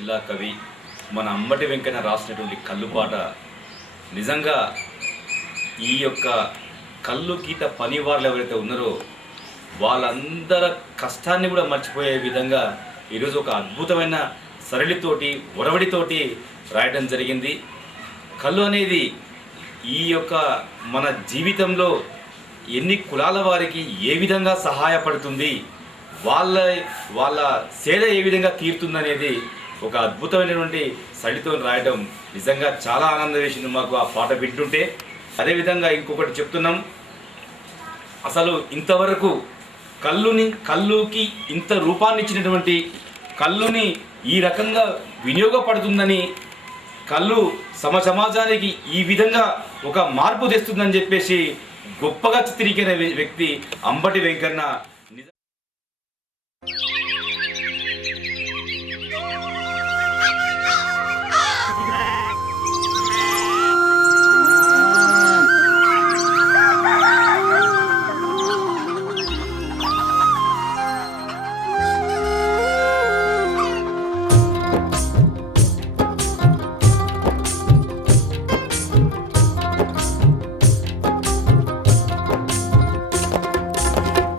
జిల్లా కవి మన అంబటి వెంకన్న రాసినటువంటి కల్లుపాట నిజంగా ఈ యొక్క కల్లు గీత పని వాళ్ళు ఎవరైతే ఉన్నారో వాళ్ళందరి కష్టాన్ని కూడా మర్చిపోయే విధంగా ఈరోజు ఒక అద్భుతమైన సరళితోటి ఒరవడితోటి రాయడం జరిగింది. కల్లు అనేది ఈ యొక్క మన జీవితంలో ఎన్ని కులాల వారికి ఏ విధంగా సహాయపడుతుంది, వాళ్ళ సేద ఏ విధంగా తీరుతుందనేది ఒక అద్భుతమైనటువంటి సరళితో రాయడం నిజంగా చాలా ఆనందం వేసింది మాకు ఆ పాట వింటుంటే. అదేవిధంగా ఇంకొకటి చెప్తున్నాం, అసలు ఇంతవరకు కల్లుకి ఇంత రూపాన్ని ఇచ్చినటువంటి కల్లుని ఈ రకంగా వినియోగపడుతుందని, కల్లు సమాజానికి ఈ విధంగా ఒక మార్పు తెస్తుందని చెప్పేసి గొప్పగా చిత్రీకరించిన వ్యక్తి అంబటి వెంకన్న.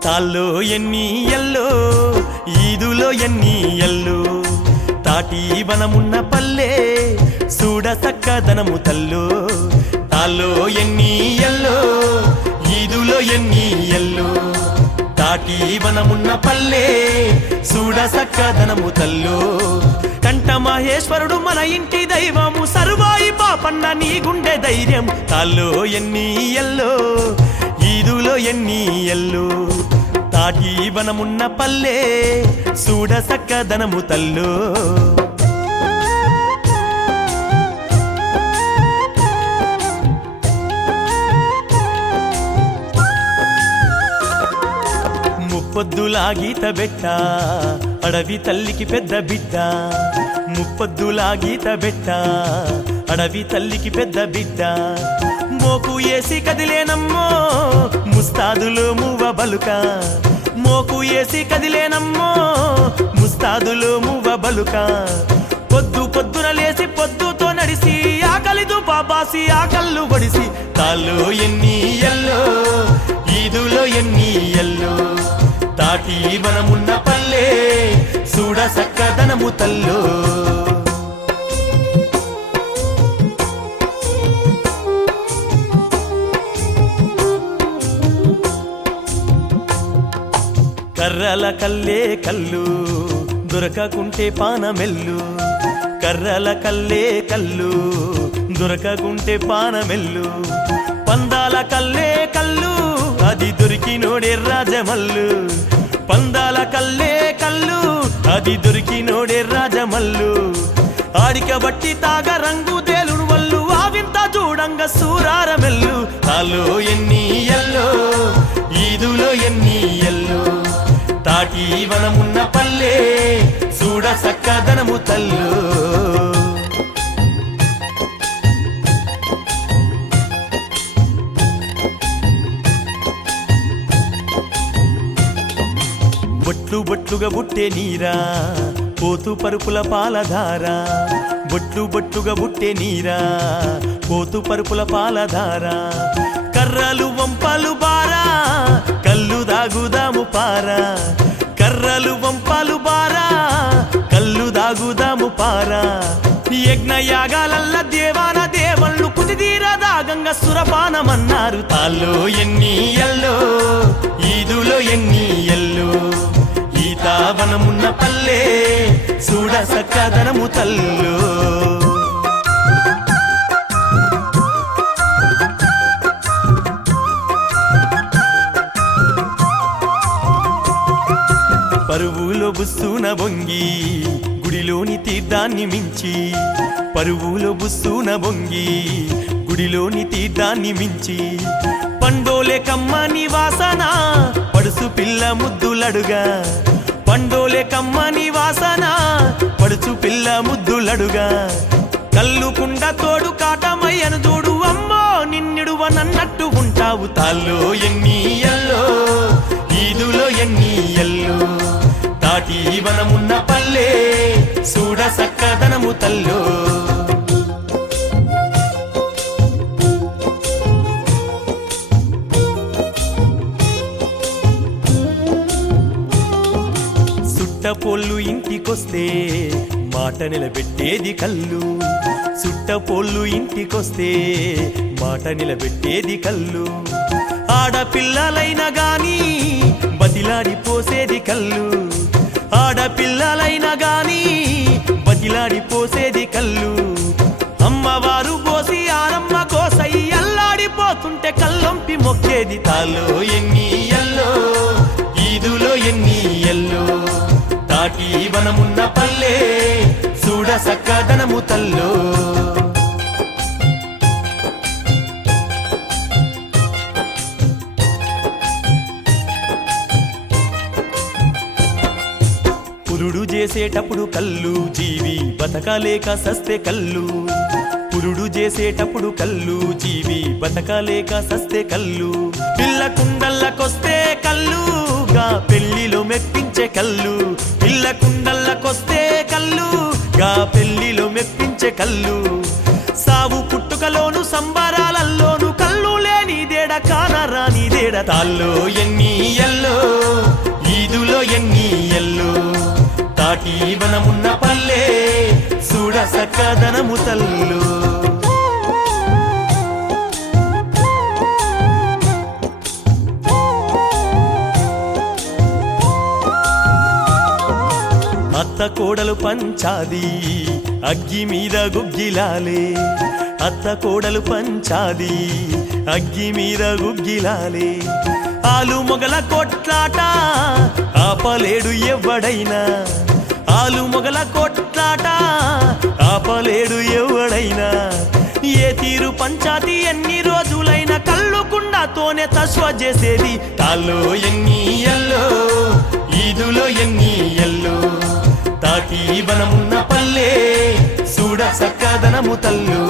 తాల్లో ఎన్ని ఎల్లో ఈదులో ఎన్ని ఎల్లు తాటి వనమున్న పల్లె చూడ సక్కదనము తల్లు. తాల్లో ఎన్ని ఎల్లో ఈదులో ఎన్ని ఎల్లు తాటి వనమున్న పల్లె చూడ సక్కదనము తల్లు. కంట మహేశ్వరుడు మన ఇంటి దైవము, సర్వాయి పాపన్న నీ గుండె ధైర్యం. తాల్లో ఎన్ని ఎల్లో ఈదులో ఎన్ని ఎల్లు తాటి వనమున్న పల్లె చూడ సక్కదనము తల్లు. ముప్పొద్దులా గీత బెట్ట అడవి తల్లికి పెద్ద బిడ్డ, ముప్పొద్దులా గీత బెట్ట అడవి తల్లికి పెద్ద బిడ్డ. మోకు ఏసి కదిలేనమ్మో ముస్తాదులో మువ్వ బలుక, మోకు ఏసి కదిలేనమ్మో ముస్తాదులో మువ్వ బలుక. పొద్దున లేసి పొద్దుతో నడిసి ఆకలిదు పాపాసి ఆకళ్ళు బడిసి. తాళ్ళు ఎన్ని ఎల్లో ఈదులో ఎన్ని ఎల్లో తాటి వనమున్న పల్లె చూడ సక్కదనము తల్లు. కర్రల కల్లే కల్లు దొరకకుంటే పానమెల్లు, కర్రల కల్లే కల్లు దొరకకుంటే పానమెల్లు. పందాల కల్లే కల్లు అది దొరికినోడే రాజమల్లు, పందాల కల్లే కల్లు అది దొరికినోడే రాజమల్లు. ఆడిక బట్టి తాగ రంగు తేలుడు వల్లు ఆవింత చూడంగ సూరారమెల్లు. తాలో ఎన్ని ఎల్లో ఈదులో ఎన్ని ఎల్లో తాటి వనమున్న పల్లె చూడ సక్కదనము తల్లు. బొట్లు బొట్లుగా బుట్టే నీరా పోతు పరుపుల పాలధార, బొట్లు బొట్లుగా బుట్టే నీరా పోతు పరుపుల పాలధార. కర్రలు వంపలు బారా కల్లు దాగుదాము పారా, కర్రలు వంపలు బారా కల్లు దాగుదాము పారా. యజ్ఞ యాగాలల్ల దేవాన దేవళ్ళు కుతిదీరదాగంగ సురపానమన్నారు. తాల్లో ఎన్ని ఎల్లో ఈదులో ఎన్ని ఎల్లో ఈతావనమున్న పల్లె చూడ సక్కదనము తల్లు. పరువులో బుస్సున బొంగి గుడిలోని తీర్థాన్ని మించి, పరువులో బుస్సున బొంగి గుడిలోని తీర్థాన్ని మించి. పండోలే కమ్మని వాసన పడుసు పిల్ల ముద్దులడుగా, పండోలే కమ్మని వాసన పడుచు పిల్ల ముద్దులడుగా. కల్లుకుండ తోడు కాటమయ్యను చూడు అమ్మో నిన్నిడువనన్నట్టు ఉంటావు. తాల్లో ఎన్ని ఎల్లో ఈదులో ఎన్ని ఎల్లో తాటి తాటి వనమున్న పల్లె చూడ సక్కదనము తల్లో. సుట్టపోళ్ళు ఇంటికొస్తే మాట నిలబెట్టేది కళ్ళు. సుట్టపోళ్ళు ఇంటికొస్తే మాట నిలబెట్టేది కళ్ళు. ఆడపిల్లలైనా గాని బతిలాడి పోసేది కళ్ళు. ఆడపిల్లలైనా గాని బతిలాడి పోసేది కళ్ళు. అమ్మవారు పోసి ఆరమ్మ కోసై అల్లాడిపోతుంటే కళ్ళొంపి మొక్కేది తాలో ఎన్ని ఎల్లో ఈదులో ఎన్ని ఎల్లో. తాటి వనమున్న పల్లె చూడ సక్కదనము తల్లో. పురుడు చేసేటప్పుడు కళ్ళు జీవి బతకలేక సస్తే కళ్ళు. పురుడు చేసేటప్పుడు కళ్ళు జీవి బతకలేక సస్తే కళ్ళు. పిల్ల కుండల్లకొస్తే కళ్ళుగా పెళ్లిలో మెప్పించే కళ్ళు. పిల్ల కుండల్లకొస్తే కళ్ళుగా పెళ్లిలో మెప్పించే కళ్ళు. సావు పుట్టుకలోను సంబరాలల్లోను కళ్ళు లేనిదేడ కానరానిదేడ. తాల్లో ఎన్ని ఎల్లో ఈదులో ఎన్ని ఎల్లో. తాటి వనమున్న పల్లె చూడ సక్కదనము తల్లు. అత్త కోడలు పంచాది అగ్గి మీద గుగ్గిలాలే. అత్త కోడలు పంచాది అగ్గి మీద గుగ్గిలాలే. ఆలు మొగల కొట్లాట ఆపలేడు ఎవ్వడైనా. ఆలు మొగల కొట్లాట ఆపలేడు ఎవడైనా. ఏ తీరు పంచాతి ఎన్ని రోజులైనా కళ్ళు కుండతోనే తస్వ చేసేది. తాల్లో ఎన్ని ఎల్లో ఈదులో ఎన్ని ఎల్లో. తాటి వనమున్న పల్లె చూడ సక్కదనము తల్లు.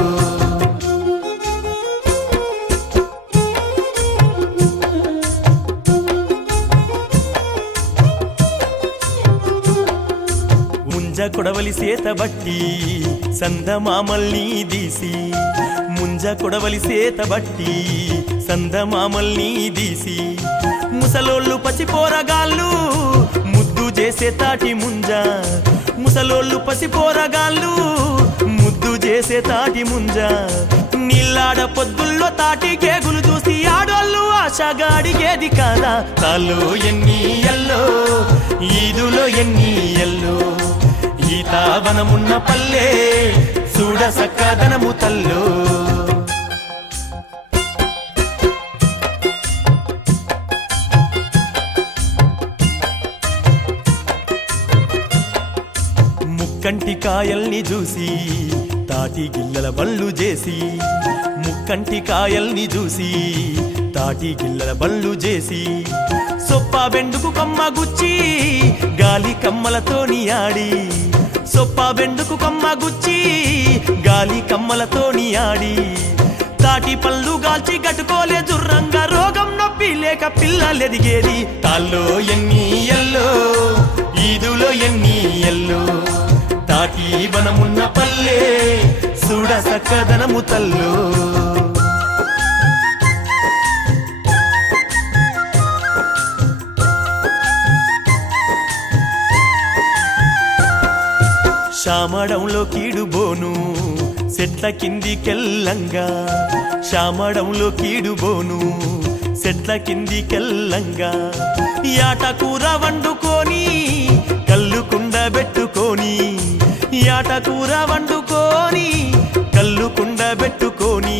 ముంజ కొడవలి సేత బట్టి సందమామల్ని దీసి. ముంజ కొడవలి సేత బట్టి సందమామల్ని దీసి. ముసలోళ్ళు పసిపోరగాళ్ళు ముద్దు చేసే తాటి ముంజ. ముసలోళ్ళు పసిపోరగాళ్ళు ముద్దు చేసే తాటి ముంజ. నీళ్ళాడ పొద్దుల్లో తాటి కేగులు చూసి ఆడోళ్ళు ఆశగా అడిగేది కాదా. తాల్లో ఎన్ని ఎల్లో ఈదులో ఎన్ని ఎల్లో. ఈతావనమున్న పల్లె చూడ సక్కదనము తల్లో. ముక్కంటి కాయల్ని చూసి తాటి గిల్లల బళ్ళు చేసి. ముక్కంటి కాయల్ని చూసి తాటి గిల్లల బళ్ళు చేసి. సొప్ప బెండుకు కమ్మ గుచ్చి గాలి కమ్మలతోని ఆడి. సొప్ప బెండుకు కమ్మ గుచ్చి గాలి కమ్మలతోని ఆడి. తాటి పళ్ళు గాల్చి గట్టుకోలే జుర్రంగా రోగం నొప్పి లేక పిల్లలెదిగేది. తాల్లో ఎన్ని ఎల్లో ఈదులో ఎన్ని ఎల్లో. తాటి వనమున్న పల్లె చూడ సక్కదనము తల్లో. శామడంలో కీడుబోను చెట్ల కిందికెల్లంగా. శామడంలో కీడుబోను చెట్ల కిందికెల్లంగా. యాట కూర వండుకొని కళ్ళు కుండ పెట్టుకొని. యాట కూర వండుకొని కళ్ళు కుండ పెట్టుకొని.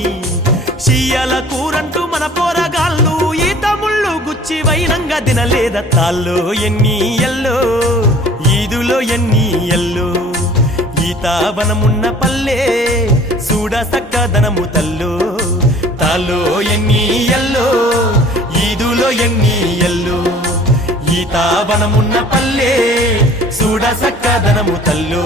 చీయల కూరంటూ మన పోరగాళ్ళు ఈత ముళ్ళు గుచ్చి వైనంగా తినలేద. తాల్లో ఎన్ని ఎల్లో ఈదులో ఎన్ని ఎల్లో. ఈతావనమున్న పల్లె చూడ సక్కదనము తల్లో. తాల్లో ఎన్ని ఎల్లో ఈదులో ఎన్ని ఎల్లో. ఈతావనమున్న పల్లె చూడ సక్కదనము తల్లో.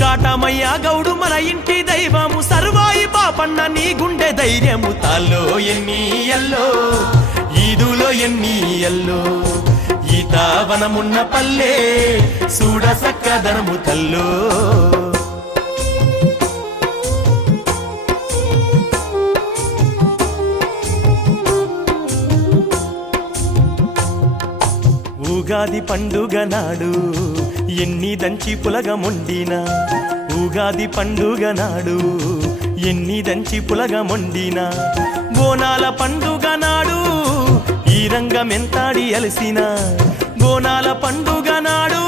కాటమయ్య గౌడు మన ఇంటి దైవము సర్వాయి పాపన్న నీ గుండె ధైర్యము. తాల్లో ఎన్ని ఎల్లో ఈదులో ఎన్ని ఎల్లో. ఈతావనమున్న పల్లె చూడ సక్కదనము తల్లో ఉగాది పండుగ నాడు ఎన్ని దంచి పులగమొండినా ఉగాది పండుగ నాడు ఎన్ని దంచి పులగమొండినా బోనాల పండుగ నాడు ఈ రంగమెంతాడి అలసిన బోనాల పండుగ నాడు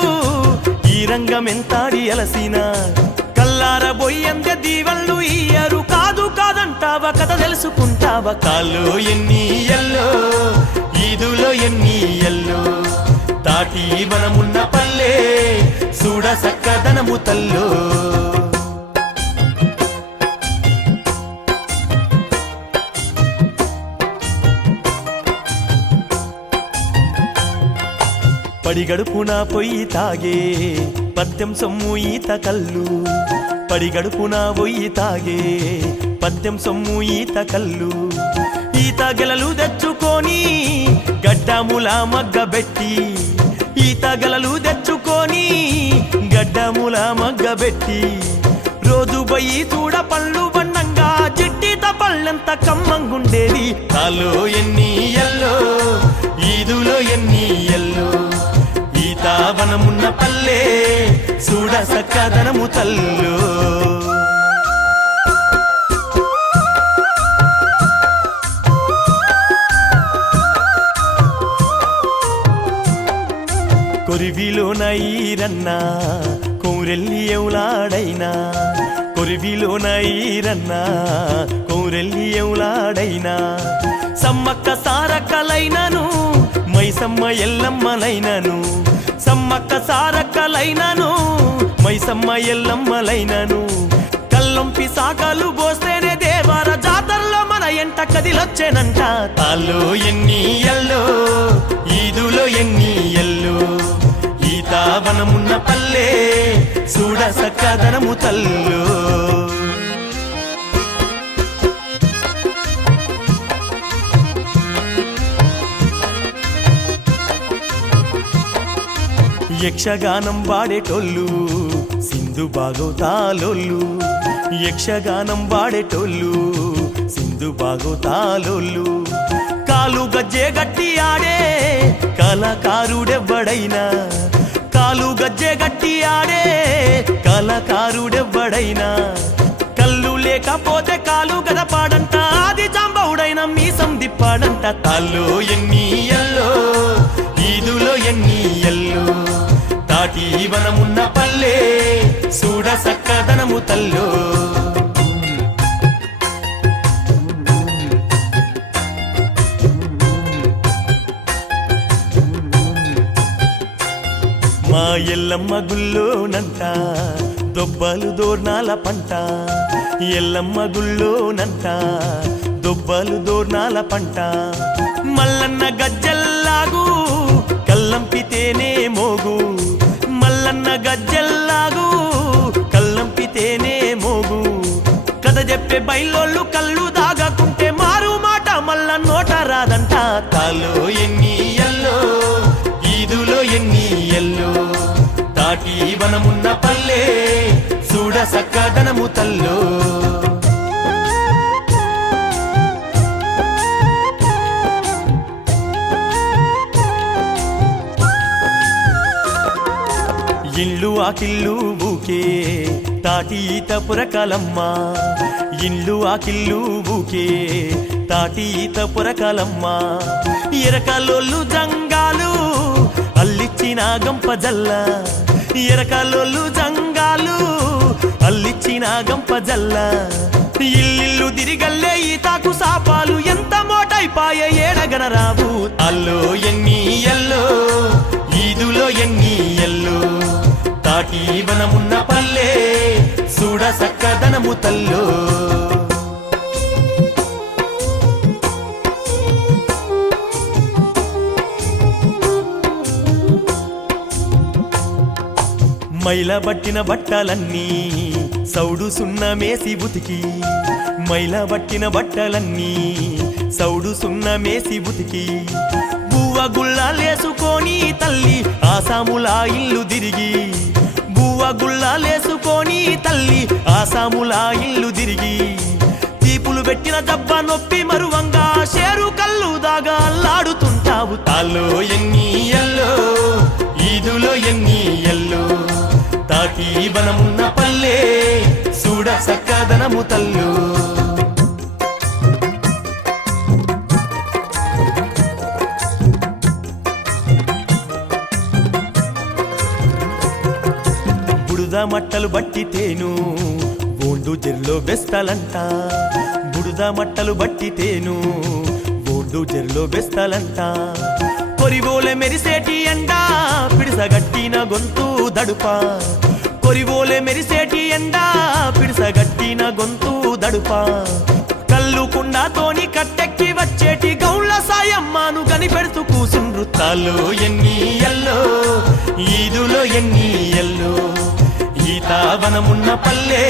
ఈ రంగమెంతాడి అలసిన కల్లార బొయ్యందే దీవళ్ళు ఇయ్యరు కాదు కాదంటావా కథ తెలుసుకుంటావా కాళ్ళు ఎన్ని ఎల్లో ఈదులో ఎన్ని ఎల్లో తాటి వనమున్న పల్లె చూడ సక్కదనము తల్లో పడిగడుపున పొయ్యి తాగే పద్యం సొమ్ము ఈత కల్లు పడిగడుపున పొయ్యి తాగే పద్యం సొమ్ము ఈత కల్లు ఈత గెలలు తెచ్చుకొని గడ్డముల మగ్గబెట్టి ఈత గెలలు తెచ్చుకొని గడ్డముల మగ్గబెట్టి రోజు పోయి చూడ పళ్ళు బండంగా జిట్టిత పళ్ళంత కమ్మంగుండేది కాలో ఎన్ని ఎల్లో ఈదులో ఎన్ని ఎల్లో ఈతావనమున్న పల్లె చూడ సక్కదనము తల్లో కొరివిలోన ఈరన్న కౌరెల్లి ఎవలాడైనా కొరివిలోన ఈరన్న కౌరెల్లి ఎవలాడైనా సమ్మక్క సారక్కలైనను మైసమ్మ ఎల్లమ్మలైనను సమ్మక్క సారక్కలైనను మైసమ్మ ఎల్లమ్మలైనను కల్లంపి సాకలు పోస్తేనే దేవార జాతరలో మన ఎంట కదిలొచ్చేనంట తాల్లో ఎన్ని ఎల్లో ఈదులో ఎన్ని ఎల్లో ఈతావనమున్న పల్లె చూడ సక్కదనము తల్లో యక్షగానం వాడేటోళ్ళు సింధు భాగవతాలోళ్ళు యక్షగానం వాడేటోళ్ళు సింధు భాగవతాలోళ్ళు కాలు గజ్జే గట్టి ఆడే కళాకారుడెవ్వడైనా కాలు గజ్జే గట్టి ఆడే కళాకారుడెవ్వడైనా కళ్ళు లేకపోతే కాలు గదపాడంట ఆది జాంబవుడైన మీసం దిప్పాడంట తాల్లో ఎన్ని ఎల్లో ఈదులో ఎన్ని ఎల్లో తాటి వనమున్న పల్లె చూడ సక్కదనము తల్లో మా ఎల్లమ్మ గుల్లోనంట దొబ్బలు దోర్నాల పంట ఎల్లమ్మ గుల్లోనంట దొబ్బలు దోర్నాల పంట మల్లన్న గజ్జల్లాగు కల్లంపితేనే మోగు మల్లన్న గజ్జల్లాగు కల్లంపితేనే మోగు కథ చెప్పే బయలోళ్ళు కళ్ళు దాగకుంటే మారు మాట మల్ల నోట రాదంట తాలో ఎన్ని ఎల్లో ఈదులో ఎన్ని ఎల్లో తాటి వనమున్న పల్లె చూడ సక్కదనము తల్లో ఇల్లు ఆకిల్లు ఊకే తాటి ఈత పురకలమ్మ ఇల్లు ఆకిల్లు ఊకే తాటి ఈత పురకలమ్మ ఎరకలోళ్ళు జంగాలు అల్లిచ్చిన గంప జల్ల ఎరకలోళ్ళు జంగాలు అల్లిచ్చిన గంప జల్ల ఇల్లిల్లు తిరిగల్లే ఈతాకు సాపాలు ఎంత మోటైపాయ ఏడగనరావు అల్లో ఎన్ని ఎల్లో ఈదులో ఎన్ని ఎల్లో తాటి వనమున్న పల్లె చూడ సక్కదనము తల్లో మైల బట్టిన బట్టలన్నీ సౌడు సున్నమేసి ఉతికి మైల బట్టిన బట్టలన్నీ సౌడు సున్నమేసి ఉతికి బువ్వ గుళ్ళాలేసుకొని తల్లి ఆసాములా ఇల్లు తిరిగి బువ్వ గుళ్ళాలేసుకొని తల్లి ఆసాములా ఇల్లు తిరిగి తీపులు పెట్టిన దెబ్బ నొప్పి మరువంగా షేరు కళ్ళు దాగా అల్లాడుతుంటావు తాల్లో ఎన్ని ఎల్లో ఈదులో ఎన్ని ఎల్లో తాకి బనమున్న పల్లె చూడ సక్కదనము తల్లు బురద మట్టలు బట్టితేను బోండు జెర్లో బెస్తాలంట బురద మట్టలు బట్టితేను బోండు జెర్లో బెస్తాలంట కొరివోలే మెరిసేటి ఎండ పిడిసగట్టిన గొంతు దడుప కొరివోలే మెరిసేటి ఎండ పిడిసగట్టిన గొంతు దడుప కళ్ళు కుండాతోని కట్టెక్కి వచ్చేటి గౌళ్ళ సాయమ్మను కనిపెడుతూ కూసుండ్రు తాల్లో ఎన్ని ఎల్లో ఈదులో ఎన్ని ఎల్లో ఈతావనమున్న పల్లె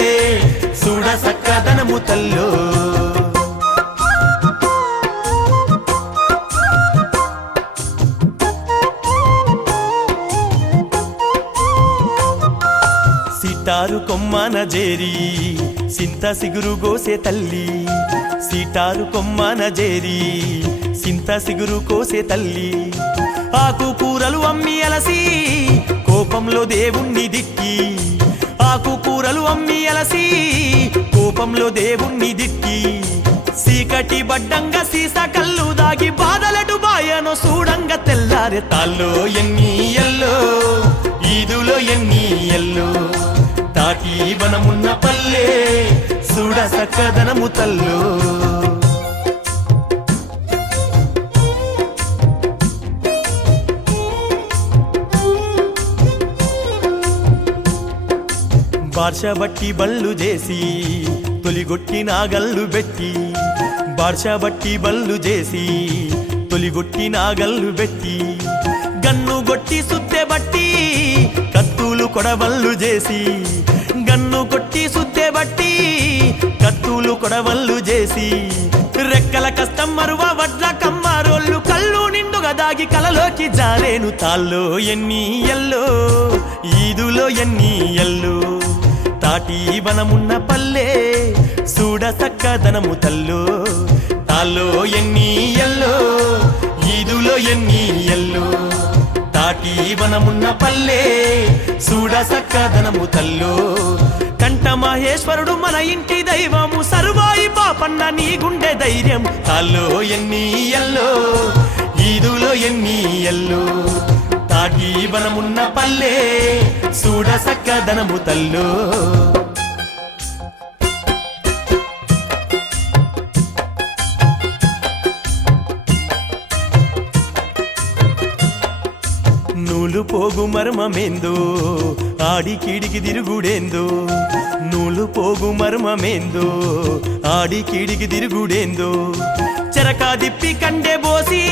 చూడ సక్కదనము తల్లో సీటారు కొమ్మన జేరి సింత సిగురు గోసే తల్లి సీటారు కొమ్మన జేరి సింత సిగురు కోసే తల్లి ఆకు కూరలు అమ్మి అలసి కోపంలో దేవుణ్ణి దిక్కి ఆకు కూరలు అమ్మి అలసి కోపంలో దేవుణ్ణి దిక్కి సీకటి బడ్డంగా సీస కళ్ళు దాగి బాధలటు బాయనో చూడంగా తెల్లారే తాల్లో ఎన్ని ఎల్లో ఈదులో ఎన్ని ఎల్లో తాటి వనమున్న పల్లె చూడ సక్కదనము తల్లో బార్ష బట్టి బళ్ళు చేసి తొలిగొట్టి నాగళ్ళు పెట్టి బార్ష బట్టి బళ్ళు చేసి తొలిగొట్టి నాగళ్ళు పెట్టి గన్ను గొట్టి సుత్తె బట్టి కత్తులు కొడవళ్ళు చేసి గన్ను కొట్టి సుత్తె బట్టి కత్తులు కొడవళ్ళు చేసి రెక్కల కష్టం మరువ వడ్ల కమ్మారోళ్ళు కళ్ళు నిండుగా దాగి కలలోకి జారేను తాల్లో ఎన్ని ఎల్లో ఈదులో ఎన్ని ఎల్లో తాటి వనమున్న పల్లె చూడ సక్కదనము తల్లో తాల్లో ఎన్ని ఎల్లో ఈదులో ఎన్ని ఎల్లో తాటి వనమున్న పల్లె చూడ సక్కదనము తల్లో కంట మహేశ్వరుడు మన ఇంటి దైవము సర్వాయి పాపన్న నీ గుండె ధైర్యం తాల్లో ఎన్ని ఎల్లో ఈదులో ఎన్ని ఎల్లో తాటి వనమున్న పల్లె చూడ సక్కదనము తల్లో నూలు పోగు మర్మమేందో ఆడికిడికి తిరుగుడేందో నూలు పోగు మర్మమేందో ఆడికిడికి తిరుగుడేందో చెరకా దిప్పి కండే బోసి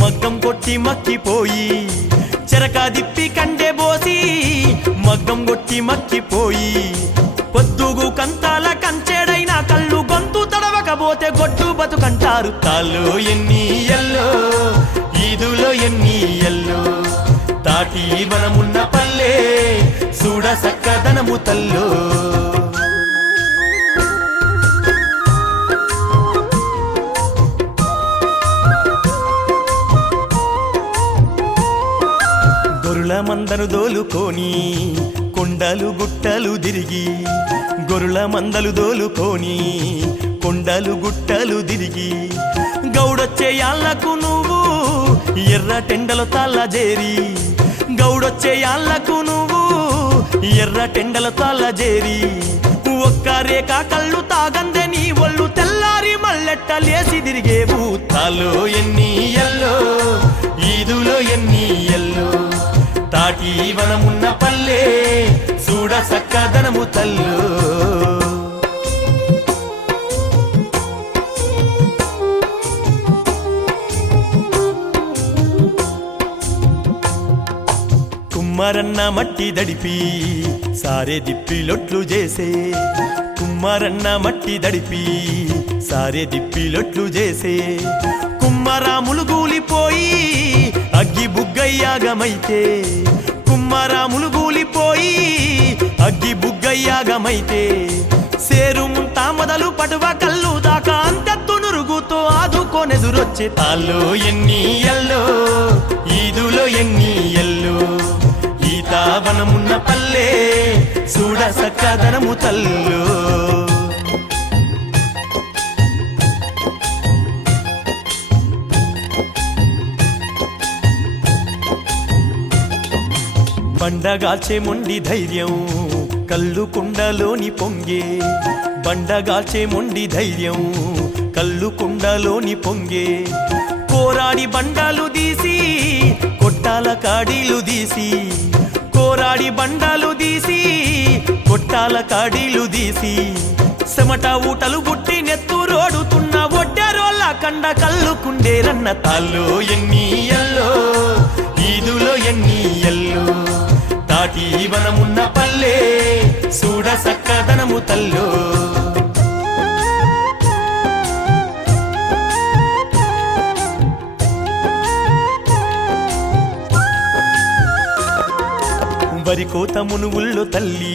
మగ్గం కొట్టి మక్కిపోయి చెరకా దిప్పి కండే బోసి మగ్గం కొట్టి మక్కిపోయి పొద్దుగు కంతాల కంచెడైన కళ్ళు గొంతు తడవకపోతే గొడ్డు బతుకంటారు తాల్లో ఎన్ని ఎల్లో ఈదులో ఎన్ని ఎల్లో తాటి వనమున్న పల్లె చూడ సక్కదనము తల్లో గొర్రెల మందను దోలుకొని కొండలు గుట్టలు తిరిగి గొర్రెల మందలు దోలుకొని కొండలు గుట్టలు తిరిగి గౌడొచ్చే యాళ్లకు నువ్వు ఎర్ర టెండలు తాళ్ళజేరి గౌడొచ్చే యాళ్లకు నువ్వు ఎర్ర టెండలు తాళ్ళజేరి ఒక్క రేఖ కళ్ళు తాగందే నీ ఒళ్ళు తెల్లారి మల్లెట్టలేసి తిరిగేవు తాల్లో ఎన్ని ఎల్లో ఈదులో ఎన్ని ఎల్లో తాటి వనమున్న పల్లె చూడ సక్కదనము తల్లో కుమ్మరన్న మట్టి దడిపి సారే దిప్పిలొట్లు చేసే కుమ్మరన్న మట్టి దడిపి సారే దిప్పిలొట్లు చేసే కుమ్మరాములు గూలిపోయి అగ్గి బుగ్గయ్యాగమైతే కుమ్మరాములు గూలిపోయి అగ్గి బుగ్గయ్యాగమైతే సేరు ముంతా మొదలు పటువ కల్లు దాకా అంతెత్తు నురుగుతో ఆదుకోనెదురొచ్చే తాల్లో ఎన్ని ఎల్లో ఈదులో ఎన్ని ఎల్లో ఈతావనమున్న పల్లె చూడ సక్కదనము తల్లు బండగాల్చే మొండి ధైర్యం కల్లు కుండలోని పొంగే బండగాల్చే మొండి ధైర్యం కల్లు కుండలోని పొంగే కోరాడి బండాలు తీసి కొట్టాల కాడీలు తీసి కోరాడి బండాలు తీసి కొట్టాల కాడీలు తీసి చెమట ఊటలు బుట్టి నెత్తురోడుతున్న ఒడ్డెరోళ్ళ కండ కల్లుకుండేరన్న తాల్లో ఎన్ని ఎల్లో ఈదులో ఎన్ని ఎల్లో తాటి వనమున్న పల్లె చూడ సక్కదనము తల్లో వరి కోత మునుగుల్లో తల్లి